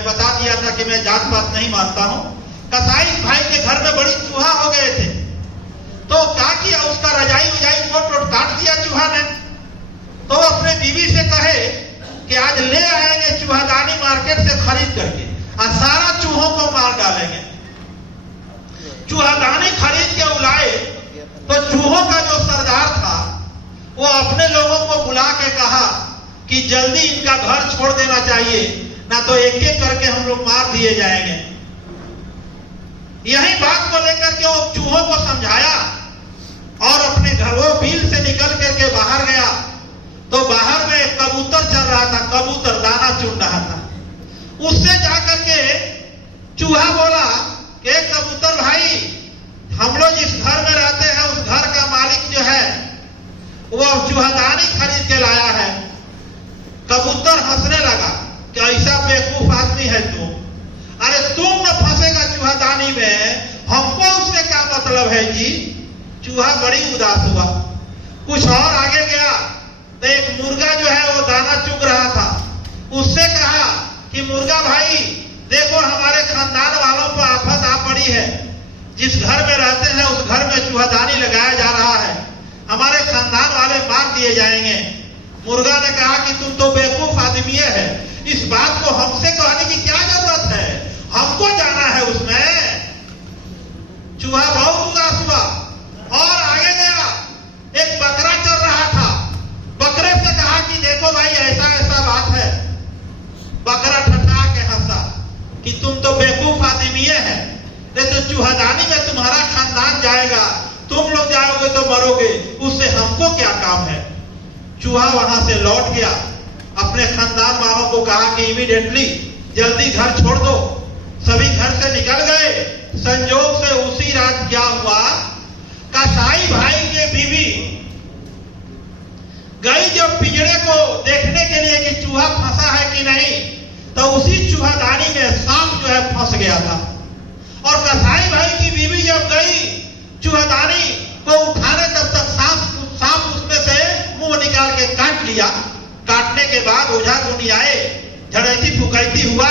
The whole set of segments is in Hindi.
मैं बता दिया था कि मैं जात पात नहीं मानता हूं। कसाई भाई के घर में बड़ी चूहा हो गए थे, तो क्या किया, उसका रजाई उजाई कोट काट दिया चूहा ने। तो अपने बीवी से कहे कि आज ले आएंगे चूहादानी मार्केट से खरीद करके और सारा चूहों को मार डालेंगे। चूहादानी खरीद के उलाए तो चूहों का जो सरदार था वो अपने लोगों को बुला के कहा कि जल्दी इनका घर छोड़ देना चाहिए, ना तो एक एक करके हम लोग मार दिए जाएंगे। यही बात को लेकर के वो चूहों को समझाया और अपने घर वो बिल से निकल करके बाहर गया तो बाहर में एक कबूतर चल रहा था, कबूतर दाना चुन रहा था। उससे जाकर के चूहा बोला कि कबूतर भाई, हम लोग जिस घर में रहते हैं उस घर का मालिक जो है वो चूहादानी खरीद के लाया है। कबूतर हंसने लगा कि ऐसा बेवकूफ आदमी है तुम, अरे तुम न फंसेगा चूहादानी में, हमको उससे क्या मतलब है जी। चूहा बड़ी उदास हुआ, कुछ और आगे गया तो एक मुर्गा जो है वो दाना चुग रहा था। उससे कहा कि मुर्गा भाई देखो, हमारे खानदान वालों पर आफत आ पड़ी है, जिस घर में रहते हैं उस घर में चूहादानी लगाया जा रहा है, हमारे खानदान वाले मार दिए जाएंगे। मुर्गा ने कहा कि तुम तो बेवकूफ आदमी है, इस बात को हमसे कहने की क्या जरूरत है, हमको जाना है उसमें। चूहा बहुत उदास हुआ और आगे गया। एक बकरा चल रहा था, बकरे से कहा कि देखो भाई ऐसा ऐसा बात है। बकरा ठठा के हंसा कि तुम तो बेवकूफ आदमी है, तो चूहादानी में तुम्हारा खानदान जाएगा, तुम लोग जाओगे तो मरोगे, उससे हमको क्या काम है। चूहा वहां से लौट गया, अपने खानदान वालों को कहा कि इमीडिएटली जल्दी घर छोड़ दो। सभी घर से निकल गए। संजोग से उसी रात क्या हुआ, कसाई भाई के बीवी गई जब पिंजरे को देखने के लिए कि चूहा फंसा है कि नहीं, तो उसी चूहादानी में सांप जो है फंस गया था। और कसाई भाई की बीवी जब गई चूहादानी को उठाने, तब तक सांप उसमें से मुंह निकाल के काट लिया। काटने के बाद ओझा गुनी आए, झड़ैती फुकैती हुआ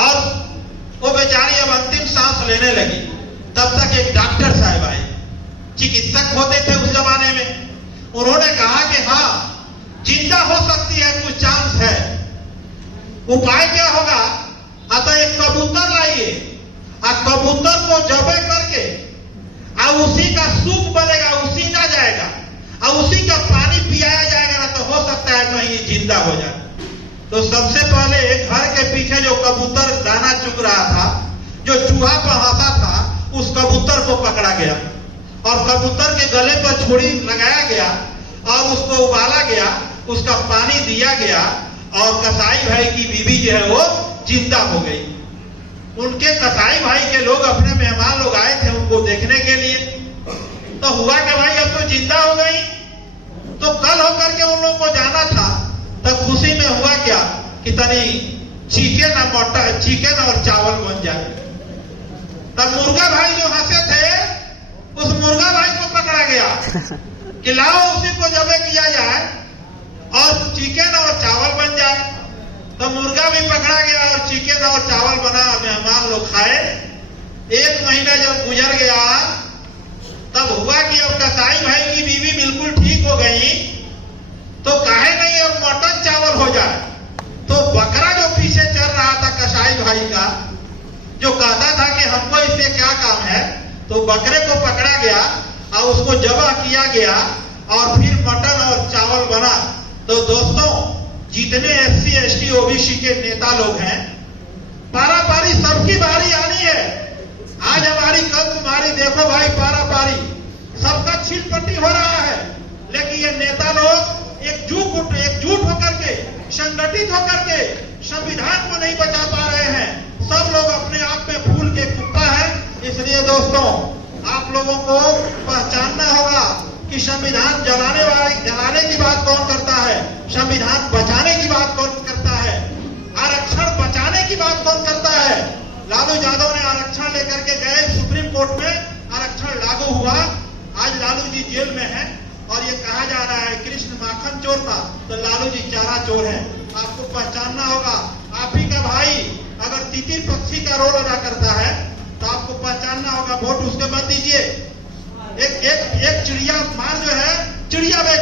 और वो बेचारी अब अंतिम सांस लेने लगी। तब तक एक डॉक्टर साहब आए, चिकित्सक होते थे उस जमाने में। उन्होंने कहा कि हाँ जिंदा हो सकती है, कुछ चांस है। उपाय क्या होगा, अतः एक कबूतर लाइए और कबूतर को जबे करके और उसी का सूप बनेगा, उसी ना जाएगा और उसी का पानी पियाया जाएगा, ना तो हो सकता है कहीं जिंदा हो जाए। तो सबसे पहले घर के पीछे जो कबूतर दाना चुग रहा था, जो चूहा पर हंसा था, उस कबूतर को पकड़ा गया और कबूतर के गले पर छुरी लगाया गया और उसको उबाला गया, उसका पानी दिया गया और कसाई भाई की बीवी जो है वो जिंदा हो गई। उनके कसाई भाई के लोग, अपने मेहमान लोग आए थे उनको देखने के लिए। तो हुआ कि भाई अब तो जिंदा हो गई, तो कल होकर के उन लोगों को जाना था। तब खुशी में हुआ क्या कि तनी चिकन और चावल बन जाए। तब मुर्गा भाई जो हंसे थे, उस मुर्गा भाई को पकड़ा गया कि लाओ उसी को जबे किया जाए और चिकन और चावल बन जाए। तो मुर्गा भी पकड़ा गया और चिकन और चावल बना, मेहमान लोग खाए। 1 महीना जब गुजर गया, तब हुआ कि अब कसाई भाई की बीवी बिल्कुल ठीक हो गई, तो काहे नहीं अब मटन चावल हो जाए। तो बकरा जो पीछे चल रहा था कसाई भाई का, जो कहता था कि हमको इससे क्या काम है, तो बकरे को पकड़ा गया और उसको जबह किया गया और फिर मटन और चावल बना। तो दोस्तों, जितने SC ST OBC के नेता लोग हैं, पारा पारी सबकी बारी आनी है। आज हमारी कल तुम्हारी, देखो भाई पारा पारी सबका छिलपट्टी हो रहा है। लेकिन ये नेता लोग एकजुट होकर के, संगठित होकर के संविधान को नहीं बचा पा रहे हैं। सब लोग अपने आप में फूल के कुत्ता है। इसलिए दोस्तों, आप लोगों को पहचानना होगा कि संविधान जलाने की बात कौन करता है, संविधान बचाने की बात कौन करता है, आरक्षण बचाने की बात कौन करता है। लालू यादव ने आरक्षण लेकर के गए सुप्रीम कोर्ट में, आरक्षण लागू हुआ। आज लालू जी जेल में हैं और ये कहा जा रहा है कृष्ण माखन चोर था, तो लालू जी चारा चोर है। आपको पहचानना होगा, आप ही का भाई किसी पक्षी का रोल अदा करता है तो आपको पहचानना होगा, वोट उसके मत दीजिए। एक चिड़िया मार जो है, चिड़िया